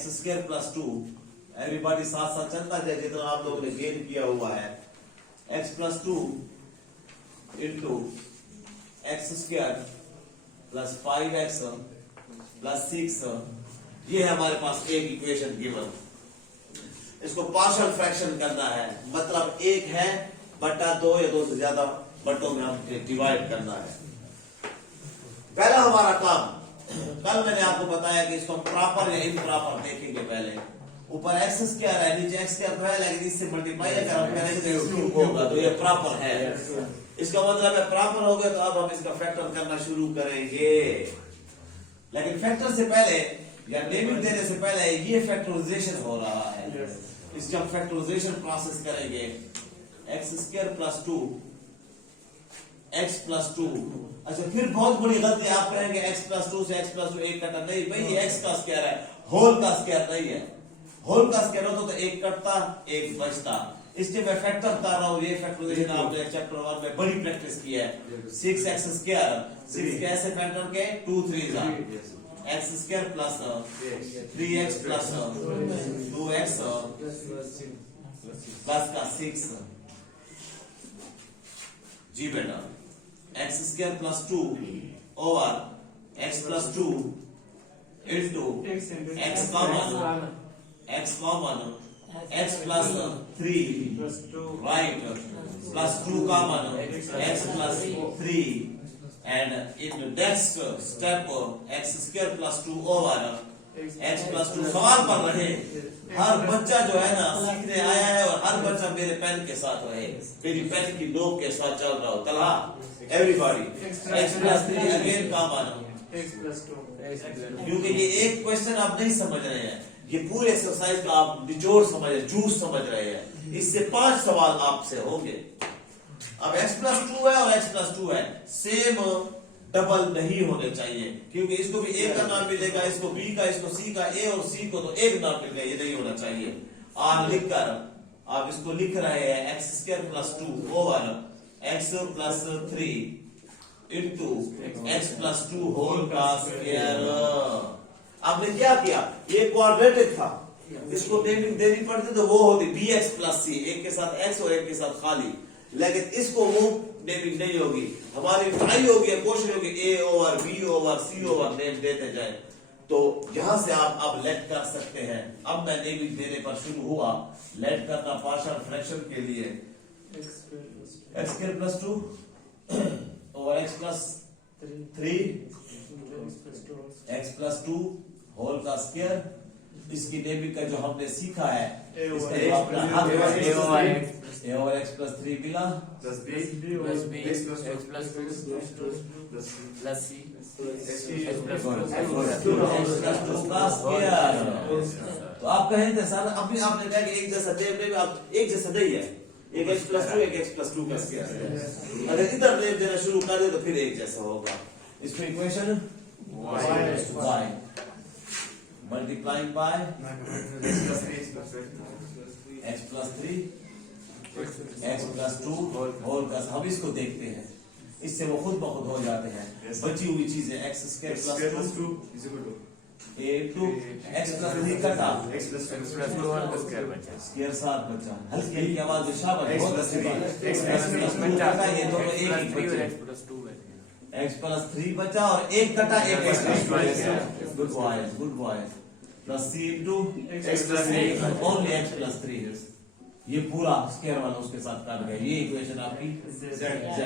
X square plus 2, everybody साथ साथ चलता जाए जितना आप लोगों ने गेन किया हुआ है, x plus 2 into x square plus 5x plus 6, ये है हमारे पास एक इक्वेशन गिवन। इसको पार्शियल फ्रैक्शन करना है, मतलब एक है बटा 2 या 2 से ज्यादा बटों में हम डिवाइड करना है। पहला हमारा काम, कल मैंने आपको बताया कि इसको हम प्रॉपर या इम्प्रॉपर देखेंगे। पहले ऊपर एक्स स्क्वायर है, नीचे एक्स स्क्वायर तो है, लेकिन इससे मल्टीप्लाई अगर हम करेंगे तो होगा, तो ये प्रॉपर है। इसका मतलब है प्रॉपर हो गया, तो अब हम इसका फैक्टर करना शुरू करेंगे। लेकिन फैक्टर से पहले या लिमिट देने से पहले ये फैक्टराइजेशन हो रहा है, इसका हम फैक्टराइजेशन प्रोसेस करेंगे। X square plus 2 x plus 2। अच्छा, फिर बहुत बड़ी गलती आप कहेंगे एक्स प्लस 2 से एक्स प्लस 2 एक कटा, नहीं भाई, ये एक्स का स्क्वायर है, होल का स्क्वायर नहीं है। होल का स्क्वायर होता तो एक कटता एक बचता, इसलिए मैं फैक्टर कर रहा हूं। ये फैक्टराइजेशन आपने चैप्टर 1 में बड़ी प्रैक्टिस की है। 6x स्क्वायर, 6 कैसे फैक्टर के 2 3 जा x square plus 3x plus 2x plus का 6। जी बेटा, x square plus 2 over x plus 2 into x common, x plus 3 right plus 2 common x plus 3 and in next step x square plus 2 over x plus 2। सवाल पर रहे, हर बच्चा जो है ना सीखने आया है, और हर बच्चा मेरे पेन के साथ रहे, मेरी पेन की नोक के साथ चल रहा हो। Talha everybody x plus 3 again common x plus 2, क्योंकि ये एक क्वेश्चन आप नहीं समझ रहे हैं, ये पूरे एक्सरसाइज का आप निचोड़ समझ रहे, जूस समझ रहे हैं। इससे 5 सवाल आपसे होंगे। अब x प्लस 2 है और x प्लस 2 है, सेम डबल नहीं होने चाहिए, क्योंकि इसको भी a का नाम मिलेगा, इसको b का, इसको c का, a और c को तो एक नाम मिलेगा, ये नहीं होना चाहिए। r लिखकर आप इसको लिख रहे हैं x square plus 2 over x plus 3 into x plus 2 whole का स्क्वायर। आपने क्या किया, ये क्वाड्रेटिक था, इसको नेमिंग देनी पड़ती तो वो होती bx प्लस c, एक के साथ x और एक के साथ खाली। लेकिन इसको वो नेमिंग नहीं होगी, हमारी ट्राई होगी, कोशिश होगी a over b over c over name देते जाए। तो यहां से आप अब लेट कर सकते हैं। अब मैं नेमिंग देने पर शुरू हुआ, लेट करना पार्शियल फ्रैक्शन के लिए x square plus 2 over x plus 3 x plus 2 whole का स्क्वायर। इसकी नेमिंग का जो हमने सीखा है, इसका जो अपना a ओवर x प्लस 3 मिला plus b x plus 2 plus c x plus 2 का स्क्वायर। तो आप कहें थे सर, अभी आपने कहा कि एक जैसा नेम नहीं, आप एक जैसा नहीं है, एक x प्लस 2 एक x प्लस 2 का स्क्वायर। अगर इधर नेम देना शुरू कर दे तो फिर एक जैसा होगा। इसमें equation y multiplying by x plus 3 x plus 2 whole का। हम इसको देखते हैं, इससे वो खुद ब खुद हो जाते हैं। बची हुई चीजें x square plus 2 a to x plus 3 कटा x प्लस 2 होल का स्क्वायर बचा, स्क्वायर साथ बचा। हल्की हल्की आवाज में शाबाश, बहुत अच्छी बात है। x प्लस 2 कटा, ये दोनों एक ही बचे। x प्लस 2 x प्लस 3 बचा और एक कटा, एक extra. Good boys, good boys. Plus c into x plus 3 only x plus 3। ये पूरा स्क्वायर वाला उसके साथ काट गया। ये इक्वेशन आपकी z।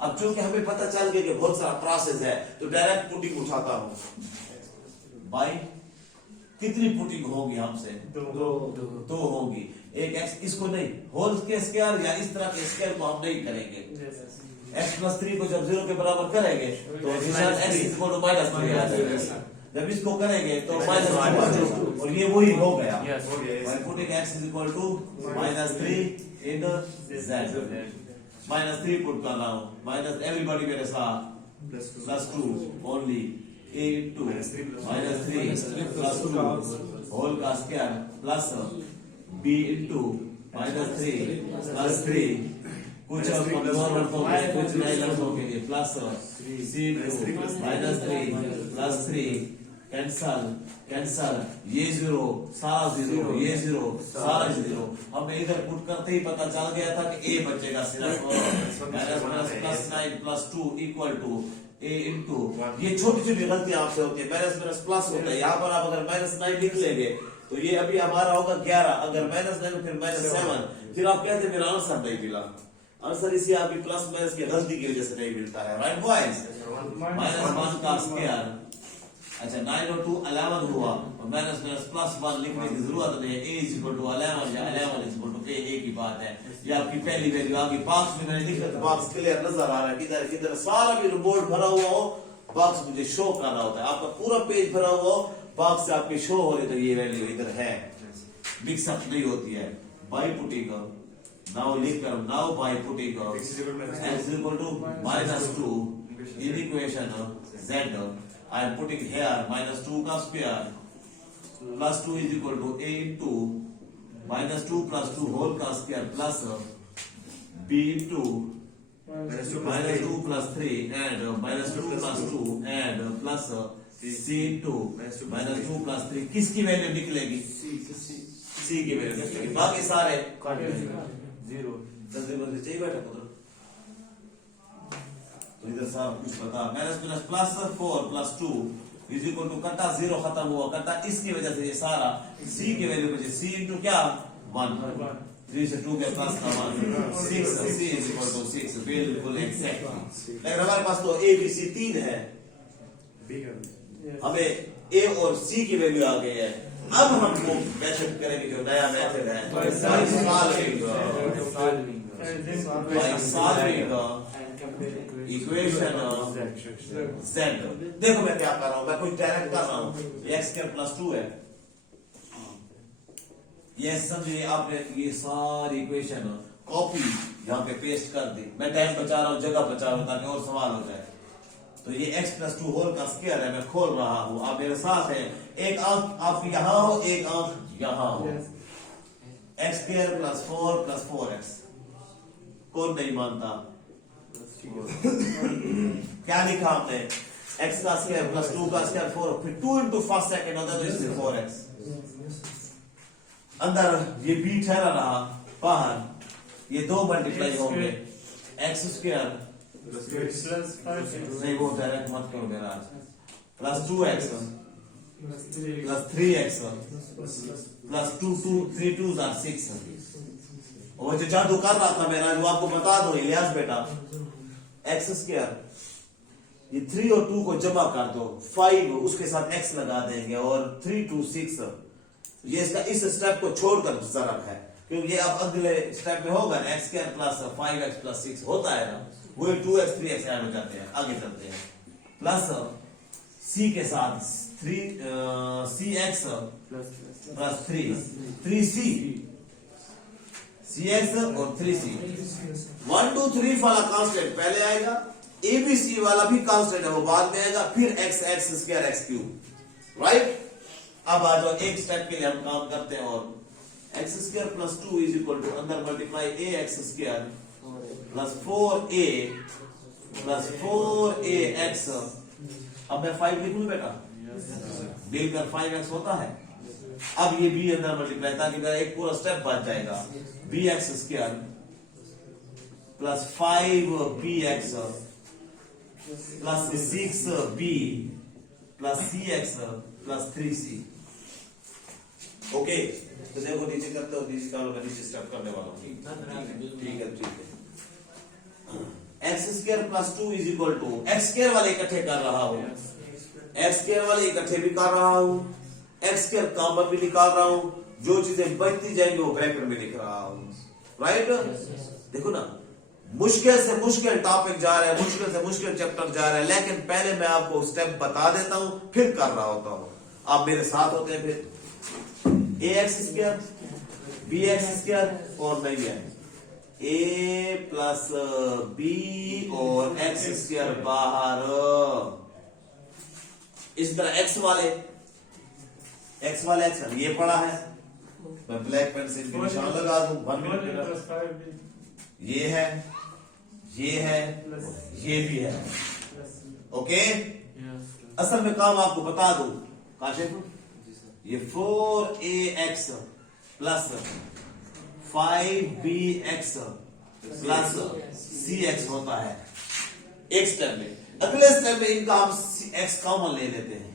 अब चूंकि हमें पता चल गया कि बहुत सारा प्रोसेस है, तो डायरेक्ट पुटिंग उठाता हूं। बाई कितनी पुटिंग होगी हमसे? 2 होगी। एक x, इसको नहीं, होल के स्क्वायर या इस तरह के स्क्वायर को हम नहीं करेंगे। x प्लस 3 को जब 0 के बराबर करेंगे तो निशान x इक्वल टू माइनस 3 आ जाएगा। जब इसको करेंगे तो माइनस 2, और ये वही हो गया। By putting x is equal to minus 3 in z। Minus 3 put कर रहा हूँ, माइनस एवरीबॉडी मेरे साथ plus 2 only a into minus 3 plus 2 whole का square plus b into minus 3 plus 3 कुछ कमजोर लड़कों के लिए, कुछ नए लड़कों के लिए plus c into minus 3 plus 3 cancel cancel, ये जीरो सारा जीरो, ये जीरो सारा जीरो। हमें इधर पुट करते ही पता चल गया था कि ए बचेगा सिर्फ plus 9 plus 2 equal to A into. ये छोटी छोटी गलतियां आपसे होती है, माइनस माइनस प्लस होता है। यहाँ पर आप अगर माइनस 9 लिख लेंगे तो ये अभी हमारा होगा 11, अगर माइनस 9 फिर माइनस 7, फिर आप कहते हैं मेरा आंसर नहीं मिला। आंसर इसी आपकी प्लस माइनस की गलती की वजह से नहीं मिलता है, राइट बॉयज। माइनस 1 का स्क्वायर, अच्छा 9 और 2 11 हुआ, और माइनस माइनस प्लस 1 लिखने की जरूरत नहीं है। a इज इक्वल टू 11 या 11 इज इक्वल टू a, एक ही बात है। ये आपकी पहली वैल्यू आ गई। बॉक्स में मैंने लिखा था, बॉक्स क्लियर नजर आ रहा है, किधर किधर सारा भी बोर्ड भरा हुआ हो, बॉक्स मुझे शो कर रहा होता है। आपका पूरा पेज भरा हुआ हो, बॉक्स से आपके शो हो रही तो ये वैल्यू इधर है, मिक्स अप नहीं होती है। बाई पुटिंग नाउ लिख कर, now by putting x equal to -2 in equation z, I am putting here minus 2 का square plus 2 is equal to a into minus 2 plus 2 whole का square plus b into minus 2 plus 3 and minus 2 plus 2 and plus c into minus 2 plus 3। किसकी value निकलेगी? c की value निकलेगी। बाकी सारे zero. जल्दी जल्दी चाहिए बेटा पुत्र, तो इधर साहब कुछ बता। Minus minus plus 4 plus 2 is equal to कट्टा जीरो खत्म हुआ, कट्टा इसकी वजह से ये सारा c की वैल्यू बचे, c इनटू क्या 1, 3 से 2 के प्लस का 1 6, c इज इक्वल टू 6, बिल्कुल एग्जैक्ट। लेकिन हमारे पास तो a b c 3 है, हमें a और c की वैल्यू आ गई है। अब हम वो मेथड करेंगे जो नया मेथड है, इक्वेशन z। देखो मैं क्या कर रहा हूं, मैं कुछ डायरेक्ट कर रहा हूं। x स्क्वायर प्लस 2 है, ये समझिए आपने ये सारी इक्वेशन कॉपी यहाँ पे पेस्ट कर दी। मैं टाइम बचा रहा हूँ, जगह बचा रहा हूँ ताकि और सवाल हो जाए। तो ये x प्लस 2 होल का स्क्वायर है, मैं खोल रहा हूँ, आप मेरे साथ हैं। एक आंख आप यहाँ हो, एक आंख यहाँ हो। x square plus 4 plus 4x, कौन नहीं मानता? क्या लिखा हमने? x का स्क्वायर प्लस 2 का स्क्वायर 4, फिर 2 इंटू फर्स्ट सेकेंड होता है तो इससे 4x। अंदर ये b ठहरा रहा, बाहर ये 2 मल्टीप्लाई होंगे, x स्क्वायर नहीं वो डायरेक्ट मत करो मेरा, plus 2x plus 3x plus 3 2 are 6। और जो जादू कर रहा था मेरा, जो आपको बता दो इलियास बेटा, x स्क्वायर ये 3 और 2 को जमा कर दो, 5 उसके साथ x लगा देंगे और 3 2 6। ये इसका इस स्टेप को छोड़कर जरा है, क्योंकि ये अब अगले स्टेप में होगा ना, x square plus 5x plus 6 होता है ना, वो 2x 3x ऐड हो जाते हैं। आगे चलते हैं, प्लस c के साथ 3cx प्लस 3c, cx और 3c। 1 2 3 वाला कांस्टेंट पहले आएगा, abc वाला भी कांस्टेंट है, वो बाद में आएगा, फिर x square x cube, right. अब आ जाओ एक स्टेप के लिए हम काम करते हैं, और x square plus 2 is equal to अंदर multiply ax square plus 4a plus 4ax। अब मैं 5 लिख लूं बेटा, मिलकर 5x होता है। अब ये b अंदर मल्टीप्लाई, ताकि मेरा एक पूरा स्टेप बच जाएगा, bx square plus 5bx plus 6b plus cx plus 3c। Okay, तो देखो नीचे करते हो, नीचे करो, मैं नीचे स्टेप करने वाला हूँ। ठीक है ठीक है। X square plus 2 is equal to, x square वाले इकट्ठे कर रहा हूँ, एक्स स्क्वायर वाले इकट्ठे भी कर रहा हूँ, एक्स स्क्वायर कॉमन भी निकाल रहा हूँ, जो चीजें बचती जाएंगी वो ब्रैकेट में लिख रहा हूँ, राइट। देखो ना, मुश्किल से मुश्किल टॉपिक जा रहा है, मुश्किल से मुश्किल चैप्टर जा रहा है, लेकिन पहले मैं आपको स्टेप बता देता हूँ, फिर कर रहा होता हूँ, आप मेरे साथ होते हैं। फिर ax स्क्वायर bx स्क्वायर और नहीं है a प्लस b और x स्क्वायर बाहर। इस तरह x वाले x ये पड़ा है, मैं ब्लैक पेन से इनके निशान लगा दूं, 1 मिनट। ये है, ये है, ये भी है, ओके। असल में काम आपको बता दूं, काशिफ ये 4ax plus 5bx plus cx होता है एक स्टेप में। अगले स्टेप में इनका हम x कॉमन ले लेते हैं,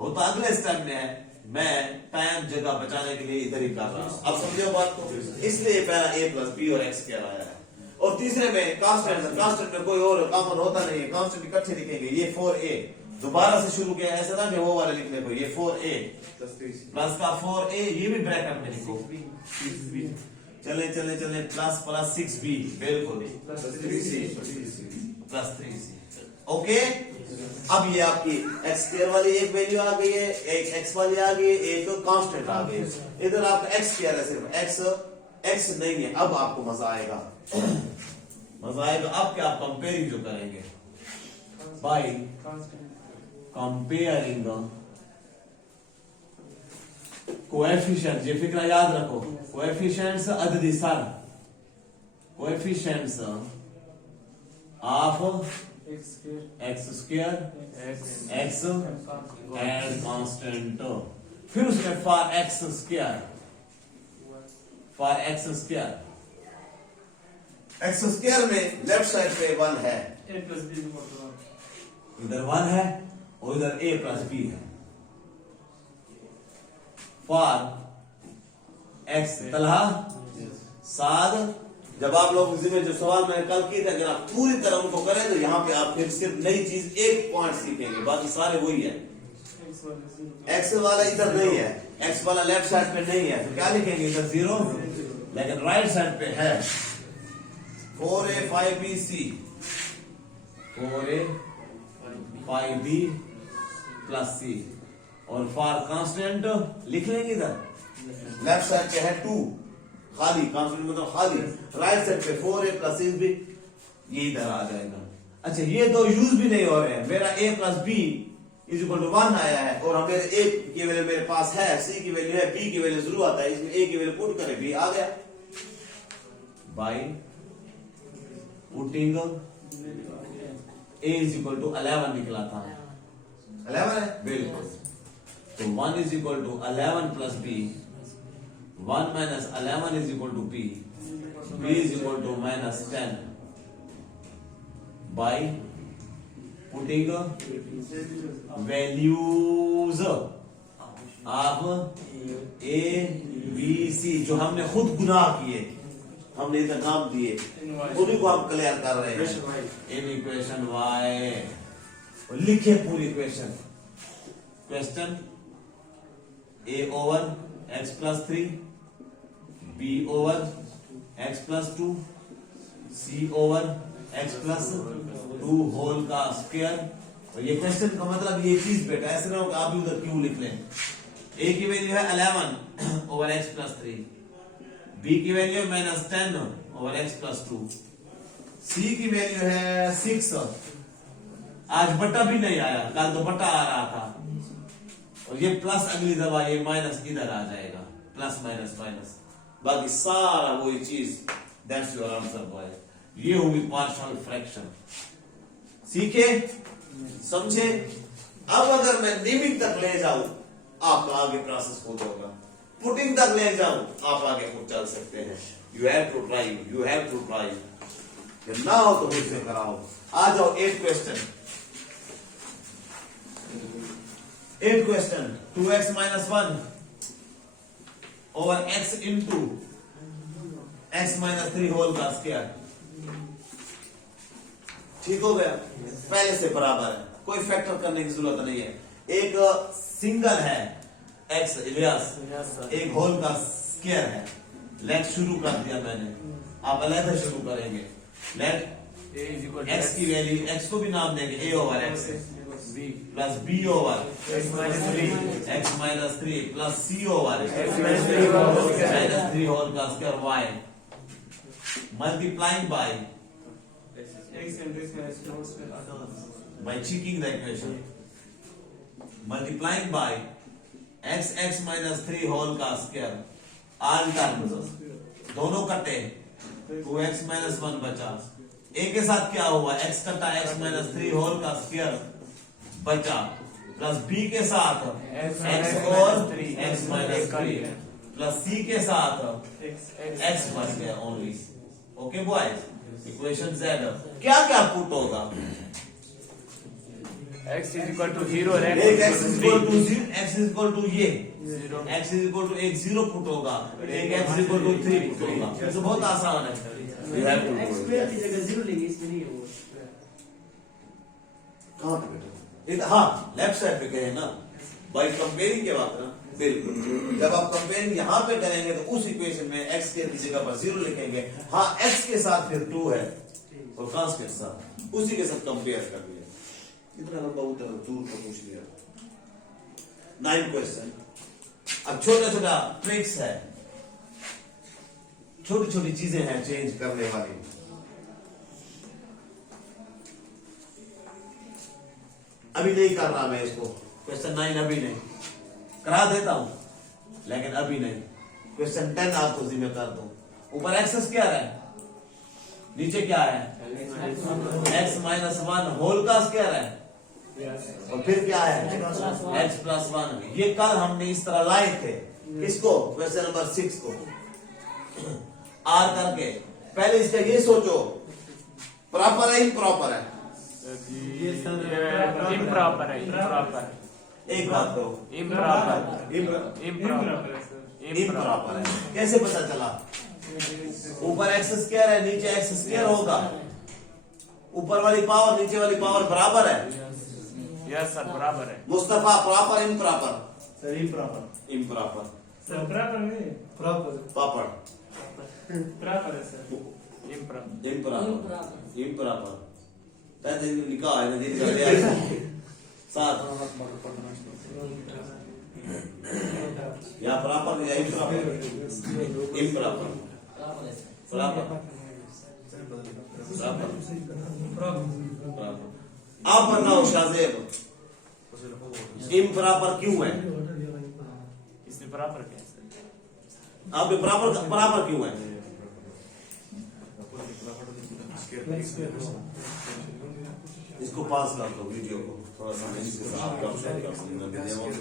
होता अगले स्टेप में है। मैं टाइम जगह बचाने के लिए इधर ही कर रहा हूं, अब समझो बात को। इसलिए पहला a प्लस बी और x कह रहा है। और तीसरे में कांस्टेंट में कोई और कॉमन होता नहीं है, कांस्टेंट इकट्ठे लिखेंगे। ये 4a दोबारा से शुरू किया, ऐसा ना कि वो वाले लिखने को। ये 4a प्लस का 4a, ये भी ब्रैकेट में लिखो। चले चले चले प्लस प्लस 6b, बिल्कुल प्लस 3c। ओके, अब ये आपकी एक्स स्क्वायर वाली एक वैल्यू आ गई है, एक एक्स वाली आ गई है, एक कांस्टेंट आ गई है। इधर आपका एक्स स्क्वायर है, सिर्फ एक्स नहीं है। अब आपको मजा आएगा, मजा आएगा। अब क्या आप कंपेयरिंग जो करेंगे, बाय कंपेयरिंग कोएफिशिएंट। ये फिक्रा याद रखो, कोएफिशिएंट्स अददी sir, coefficients of x square x and constant. फिर उसमें for x square, for x square, x square में लेफ्ट साइड पे 1 है, इधर 1 है और इधर a प्लस बी है। For x Talha Saad. जब आप लोग में जो सवाल मैंने कल किए थे, अगर आप पूरी तरह उनको करें तो यहाँ पे आप फिर सिर्फ नई चीज एक पॉइंट सीखेंगे, बाकी सारे वही है। एक्स वाला इधर नहीं है, एक्स वाला लेफ्ट साइड पे नहीं है, तो क्या लिखेंगे इधर 0, लेकिन राइट साइड पे है 4a 5bc, 4a 5b plus c। और फॉर कांस्टेंट लिख लेंगे इधर लेफ्ट साइड पे है 2 खाली, कांस्टेंट मतलब खाली। राइट साइड पे 4a प्लस 6b, ये इधर आ जाएगा। अच्छा, ये दो यूज भी नहीं हो रहे हैं। मेरा a plus b is equal to 1 आया है, और हम मेरे a की वैल्यू मेरे पास है, c की वैल्यू है, b की वैल्यू जरूर आता है, इसमें a की वैल्यू पुट करें, b आ गया। By putting a is equal to 11 निकला था, 11 है बिल्कुल। तो 1 is equal to 11 plus b, 1 minus 11 is equal to b, b is equal to minus 10 by putting values of a b c, जो हमने खुद गुनाह किए, हमने इधर नाम दिए, उन्हीं को हम क्लियर कर रहे हैं इन इक्वेशन y। और लिखे पूरी equation, question a over x plus 3, b over x plus 2, c over x plus 2 whole का स्क्वायर। और ये क्वेश्चन का मतलब ये चीज बेटा, ऐसे ना हो कि आप भी उधर क्यों लिख लें। a की वैल्यू है 11 ओवर x प्लस 3, b की वैल्यू है minus 10 over x plus 2, c की वैल्यू है 6। आज बटा भी नहीं आया, कल तो बटा आ रहा था। और ये प्लस अगली दफा ये माइनस इधर आ जाएगा, प्लस माइनस माइनस, बाकी सारा वही चीज। That's your answer boy. ये होगी पार्शियल फ्रैक्शन। सीखे, समझे? अब अगर मैं लिमिट तक ले जाऊं, आपका आगे प्रोसेस हो जाएगा। पुटिंग तक ले जाऊं, आप आगे को चल सकते हैं। You have to try, you have to try. ना हो तो मुझसे कराओ। आ जाओ 8 question. 8 question, 2x minus 1 over x into x minus 3 whole का स्क्वायर। ठीक हो गया, पहले से बराबर है, कोई फैक्टर करने की जरूरत नहीं है। एक सिंगल है x इलियास, एक होल का स्क्वायर है। लेट शुरू कर दिया मैंने, आप अलग शुरू करेंगे। लेट x की वैल्यू, x को भी नाम देंगे a over x plus b over x minus 3 plus c over x minus 3 whole का square y multiplying by checking the equation, multiplying by x minus 3 whole का स्क्वायर। ऑल टर्म्स दोनों कटे, 2x minus 1 बचा। a के साथ क्या हुआ, x कटा x minus 3 होल का स्क्वायर बचा। प्लस बी के साथ X x minus और three. x माइनस कर 3 लिया. प्लस सी के साथ X x बच गया only. Okay boys, equation z क्या क्या पुट होगा? X is equal to 0 और एक X x is equal to 0, x is equal to ये 0. x इज इक्वल टू एक 0 पुट होगा, एक x इज इक्वल टू 3 पुट होगा। तो बहुत आसान है। You have to do x it. Square की जगह जीरो लेंगे, इसमें नहीं है वो। कहाँ पे बेटा? हाँ, लेफ्ट साइड पे कहे ना, बाई कंपेयरिंग के बात ना, बिल्कुल। जब आप कंपेयरिंग यहाँ पे करेंगे तो उस इक्वेशन में x के जगह पर 0 लिखेंगे। हाँ, x के साथ फिर 2 है और cos के साथ, उसी के साथ कंपेयर कर लिया। इतना लंबा उत्तर दूर का पूछ लिया। 9 क्वेश्चन। अब छोटा छोटा ट्रिक्स है, छोटी छोटी चीजें हैं चेंज करने वाली। अभी नहीं कर रहा मैं इसको, क्वेश्चन 9 अभी नहीं, करा देता हूं लेकिन अभी नहीं। क्वेश्चन 10 आपको जिम्मे कर दूं। ऊपर एक्सेस क्या है, नीचे क्या है, x माइनस 1 होल का स्क्वायर है, और फिर क्या है x प्लस 1। ये कल हमने इस तरह लाए थे, किसको, क्वेश्चन नंबर 6 को आर करके। पहले इसका ये सोचो, प्रॉपर है इम्प्रॉपर है? improper है, improper. एक बात करो, Improper. इम्प्रॉपर है। कैसे पता चला? ऊपर एक्स स्क्वायर है, नीचे एक्स स्क्वायर होगा, ऊपर वाली पावर नीचे वाली पावर बराबर है। यस सर, बराबर है. Mustafa proper improper? Sir improper. Improper. Sir proper नहीं, प्रॉपर। पापड़ प्रॉपर है सर। Improper. इम्प्रॉपर। इम्प्रॉपर तैसे लिखा है ना, दिन कर लिया साथ या प्रॉपर या इम्प्रॉपर? इम्प्रॉपर। प्रॉपर। आप बताओ शाहजेब, इम्प्रॉपर क्यों है? इसमें बराबर क्या है सर? आप बराबर क्यों है? इसको पास कर दो वीडियो को, थोड़ा सा